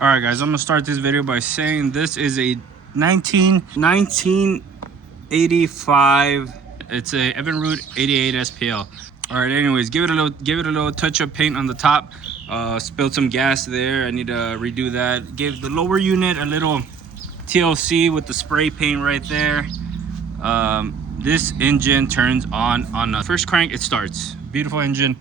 All right, guys, I'm gonna start this video by saying this is a 1985. It's a Evinrude 88 SPL. All right, anyways, give it a little touch-up paint on the top. Spilled some gas there. I need to redo that. Give the lower unit a little TLC with the spray paint right there. This engine turns on the first crank. It starts. Beautiful engine.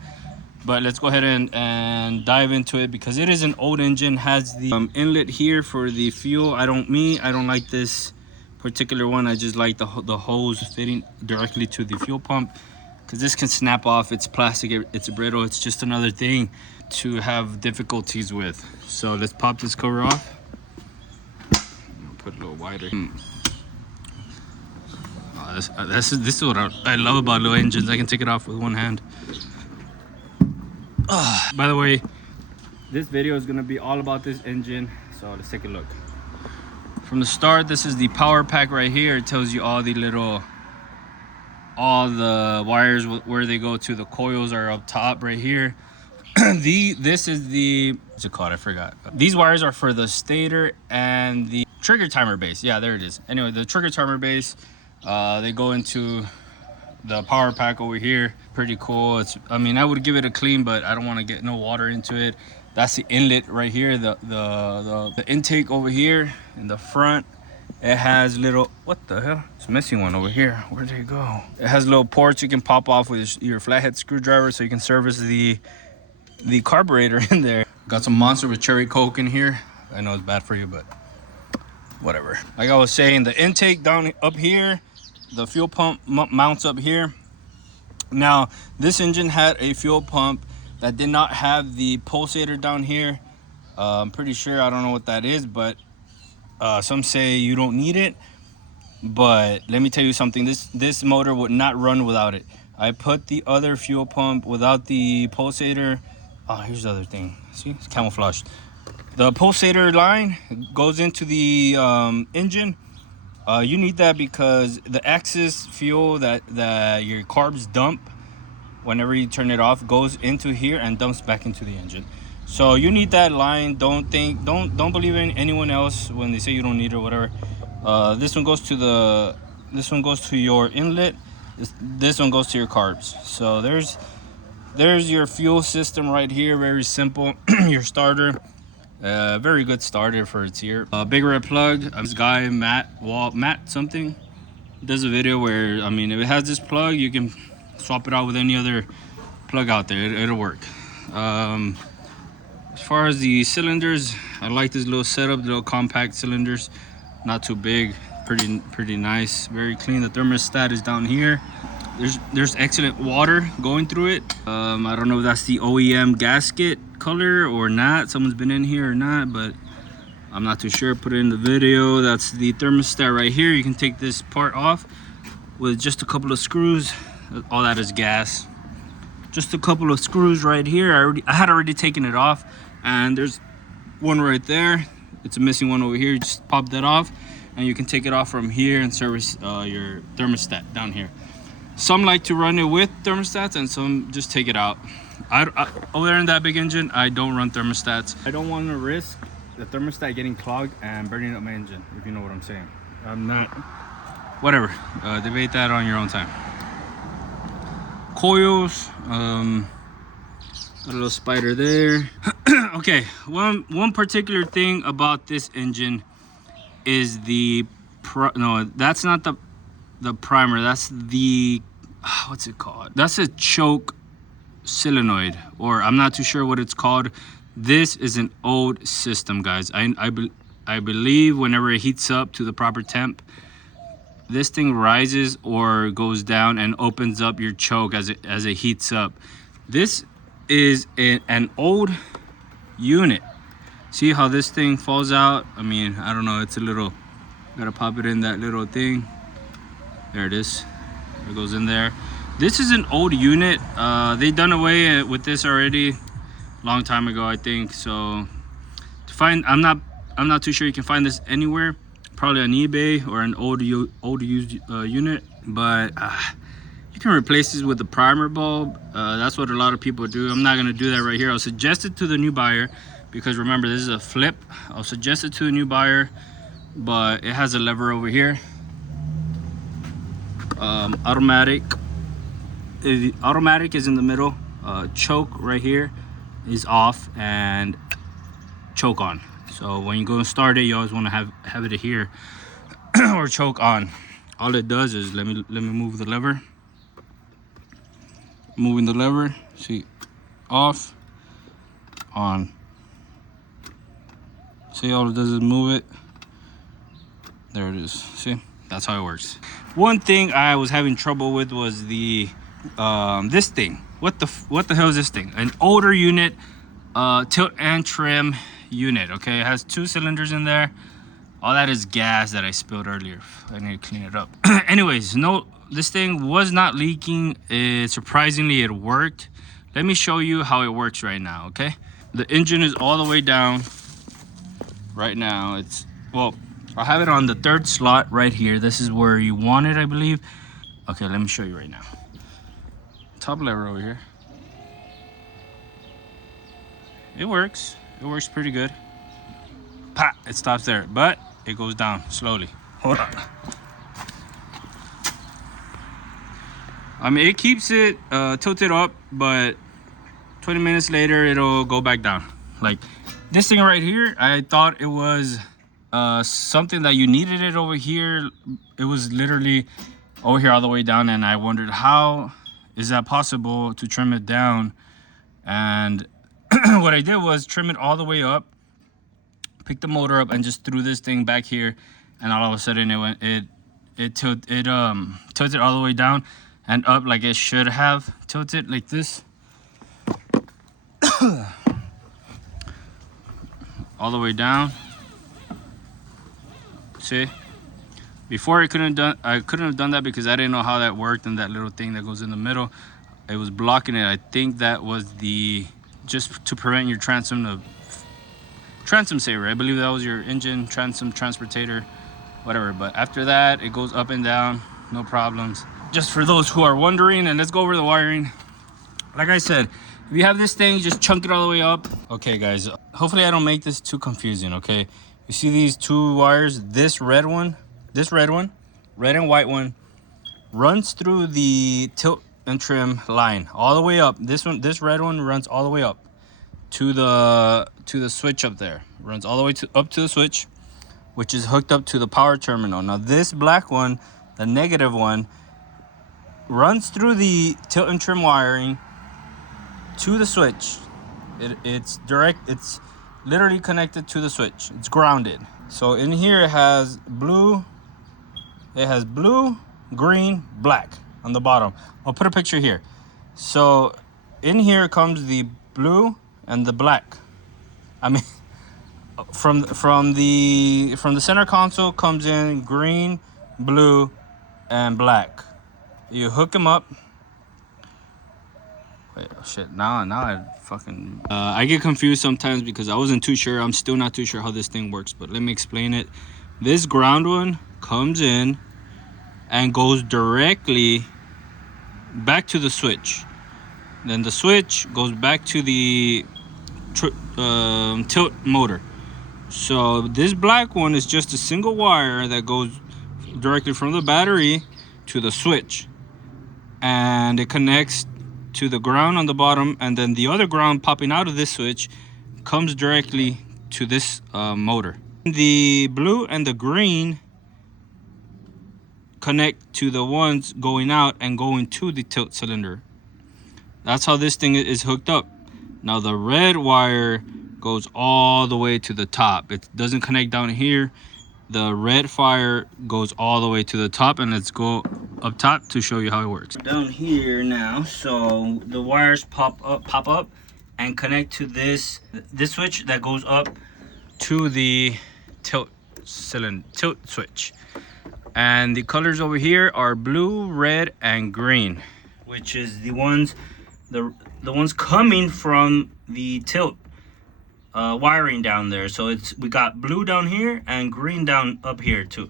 But let's go ahead and dive into it because it is an old engine. Has the inlet here for the fuel. I don't like this particular one. I just like the hose fitting directly to the fuel pump because this can snap off. It's plastic, it's brittle. It's just another thing to have difficulties with. So let's pop this cover off. Put it a little wider. This is what I love about little engines. I can take it off with one hand. By the way, this video is going to be all about this engine, so let's take a look. From the start, this is the power pack right here. It tells you all the wires where they go to. The coils are up top right here. This is the, what's it called? I forgot. These wires are for the stator and the trigger timer base. Yeah, there it is. Anyway, the trigger timer base, they go into the power pack over here. Pretty cool. I mean, I would give it a clean, but I don't want to get no water into it. That's the inlet right here. The intake over here in the front. It has little, what the hell? It's missing one over here. Where did it go? It has little ports you can pop off with your flathead screwdriver, so you can service the carburetor in there. Got some Monster with cherry Coke in here. I know it's bad for you, but whatever. Like I was saying, the intake down up here. The fuel pump mounts up here. Now, this engine had a fuel pump that did not have the pulsator down here. I'm pretty sure, I don't know what that is, but some say you don't need it. But let me tell you something, this motor would not run without it. I put the other fuel pump without the pulsator. Oh, here's the other thing. See, it's camouflaged. The pulsator line goes into the engine. You need that because the excess fuel that your carbs dump whenever you turn it off goes into here and dumps back into the engine. So you need that line. Don't believe in anyone else when they say you don't need it or whatever. This one goes to your inlet. This one goes to your carbs. So there's your fuel system right here. Very simple. Your starter. Very good starter for its year. Big red plug. This guy Matt something does a video where, I mean, if it has this plug, you can swap it out with any other plug out there. It'll work. As far as the cylinders, I like this little setup, little compact cylinders, not too big, pretty nice, very clean. The thermostat is down here. There's excellent water going through it. I don't know if that's the OEM gasket color or not. Someone's been in here or not, but I'm not too sure. Put it in the video. That's the thermostat right here. You can take this part off with just a couple of screws. All that is gas. Just a couple of screws right here. I had already taken it off, and there's one right there. It's a missing one over here. You just pop that off, and you can take it off from here and service your thermostat down here. Some like to run it with thermostats, and some just take it out. Over there in that big engine, I don't run thermostats. I don't want to risk the thermostat getting clogged and burning up my engine, if you know what I'm saying. I'm not, whatever, debate that on your own time. Coils, got a little spider there. Okay, one particular thing about this engine is no, that's not the primer. That's the, what's it called? That's a choke solenoid, or I'm not too sure what it's called. This is an old system, guys. I believe whenever it heats up to the proper temp, this thing rises or goes down and opens up your choke as it heats up. This is an old unit. See how this thing falls out? I mean, I don't know, it's a little, gotta pop it in that little thing. There it is. It goes in there. This is an old unit. They done away with this already long time ago, I think. So to find, I'm not too sure you can find this anywhere. Probably on eBay or an old used unit. But you can replace this with a primer bulb. That's what a lot of people do. I'm not gonna do that right here. I'll suggest it to the new buyer, because remember, this is a flip. I'll suggest it to a new buyer, but it has a lever over here. Automatic. Automatic is in the middle. Choke right here is off, and choke on. So when you go and start it, you always want to have it here or choke on. All it does is let me move the lever. Moving the lever, see, off, on. See, all it does is move it. There it is. See, that's how it works. One thing I was having trouble with was the this thing. What the hell is this thing? An older unit, tilt and trim unit. Okay, it has 2 cylinders in there. All that is gas that I spilled earlier. I need to clean it up. Anyways, no, this thing was not leaking. Surprisingly, it worked. Let me show you how it works right now. Okay, the engine is all the way down. Right now, it's, well, I'll have it on the 3rd slot right here. This is where you want it, I believe. Okay, let me show you right now. Top lever over here. It works. It works pretty good. Pa! It stops there, but it goes down slowly. Hold on. I mean, it keeps it tilted up, but 20 minutes later, it'll go back down. Like this thing right here, I thought it was something that you needed it over here. It was literally over here all the way down, and I wondered how is that possible to trim it down. And what I did was trim it all the way up, picked the motor up, and just threw this thing back here, and all of a sudden it tilted all the way down and up like it should have tilted, like this. All the way down. See, before I couldn't have done that because I didn't know how that worked, and that little thing that goes in the middle, it was blocking it. I think that was just to prevent your transom saver. I believe that was your engine transom transportator, whatever. But after that, it goes up and down, no problems. Just for those who are wondering, and let's go over the wiring. Like I said, if you have this thing, just chunk it all the way up. Okay, guys, hopefully I don't make this too confusing, okay? You see these 2 wires? This red one, red and white one, runs through the tilt and trim line all the way up. This red one runs all the way up to the switch up there. Runs all the way up to the switch, which is hooked up to the power terminal. Now this black one, the negative one, runs through the tilt and trim wiring to the switch. It's direct. It's literally connected to the switch. It's grounded. So in here it has blue, green, black on the bottom. I'll put a picture here. So in here comes the blue and the black. I mean, from the center console comes in green, blue, and black. You hook them up. Wait, oh shit, now I fucking... I get confused sometimes because I wasn't too sure. I'm still not too sure how this thing works, but let me explain it. This ground one comes in and goes directly back to the switch. Then the switch goes back to the tilt motor. So this black one is just a single wire that goes directly from the battery to the switch. And it connects to the ground on the bottom, and then the other ground popping out of this switch comes directly to this motor. The blue and the green connect to the ones going out and going to the tilt cylinder. That's how this thing is hooked up. Now the red wire goes all the way to the top. It doesn't connect down here. The red wire goes all the way to the top, and let's go up top to show you how it works. Down here now, so the wires pop up and connect to this switch that goes up to the tilt switch. And the colors over here are blue, red, and green, which is the ones coming from the tilt wiring down there. So we got blue down here and green down up here too.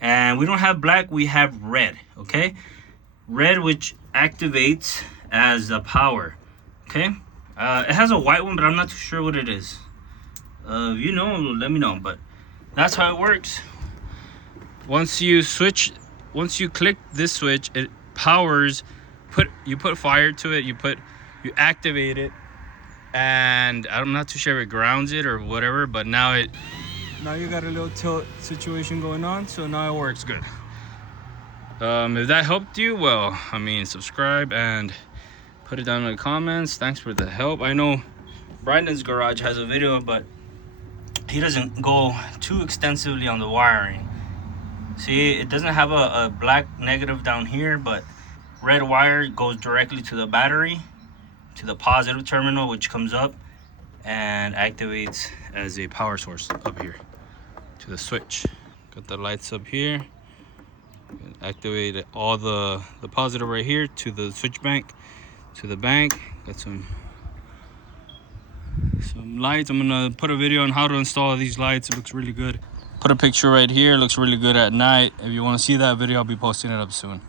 And we don't have black, we have red. Okay, red, which activates as the power. Okay, it has a white one, but I'm not too sure what it is. If you know, let me know. But that's how it works. Once you click this switch, it powers. You put fire to it. You activate it, and I'm not too sure if it grounds it or whatever. But now you got a little tilt situation going on, so now it works good. If that helped you, well, I mean, subscribe and put it down in the comments. Thanks for the help. I know Brandon's garage has a video, but he doesn't go too extensively on the wiring. See, it doesn't have a black negative down here, but red wire goes directly to the battery, to the positive terminal, which comes up and activates as a power source up here to the switch. Got the lights up here. Activate all the positive right here to the switch bank, to the bank. Got some lights. I'm gonna put a video on how to install these lights. It looks really good. Put a picture right here. It looks really good at night. If you want to see that video, I'll be posting it up soon.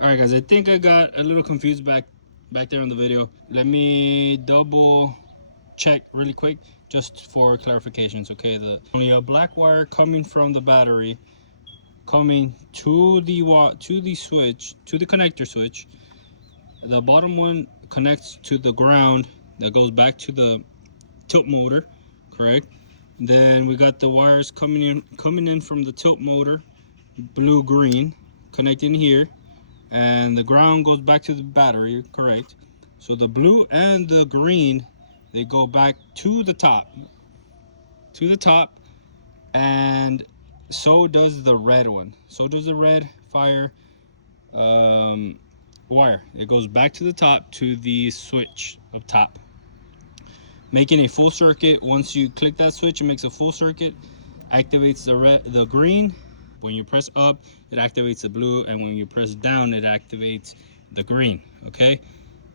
All right, guys, I think I got a little confused back there in the video. Let me double check really quick just for clarifications. Okay, only a black wire coming from the battery coming to the switch, to the connector switch. The bottom one connects to the ground that goes back to the tilt motor, correct? Then we got the wires coming in from the tilt motor, blue green, connecting here, and the ground goes back to the battery, correct? So the blue and the green, they go back to the top, and so does the red one. So does the red fire wire. It goes back to the top to the switch up top, making a full circuit. Once you click that switch, it makes a full circuit, activates the green. When you press up, it activates the blue, and when you press down, it activates the green. Okay,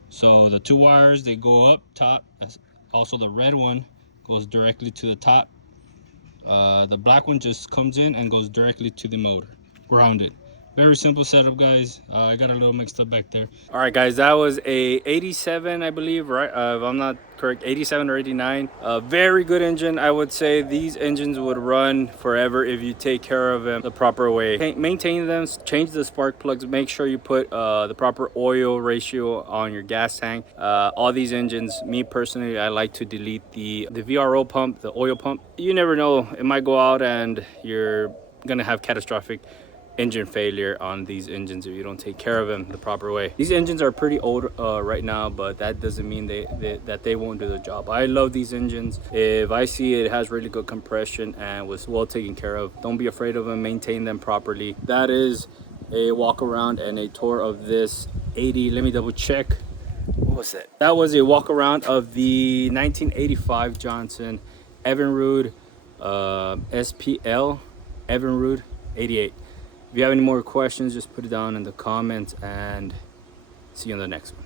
so the two wires, they go up top. Also the red one goes directly to the top. The black one just comes in and goes directly to the motor, grounded. Very simple setup, guys. I got a little mixed up back there. All right, guys, that was a 87, I believe, right? If I'm not correct, 87 or 89. Very good engine. I would say these engines would run forever if you take care of them the proper way. Maintain them, change the spark plugs, make sure you put the proper oil ratio on your gas tank. All these engines, me personally, I like to delete the VRO pump, the oil pump. You never know, it might go out and you're gonna have catastrophic engine failure on these engines if you don't take care of them the proper way. These engines are pretty old right now, but that doesn't mean that they won't do the job. I love these engines. If I see it has really good compression and was well taken care of, don't be afraid of them. Maintain them properly. That is a walk around and a tour of this 80. Let me double check. What was that? That was a walk around of the 1985 Johnson Evinrude SPL Evinrude 88. If you have any more questions, just put it down in the comments, and see you on the next one.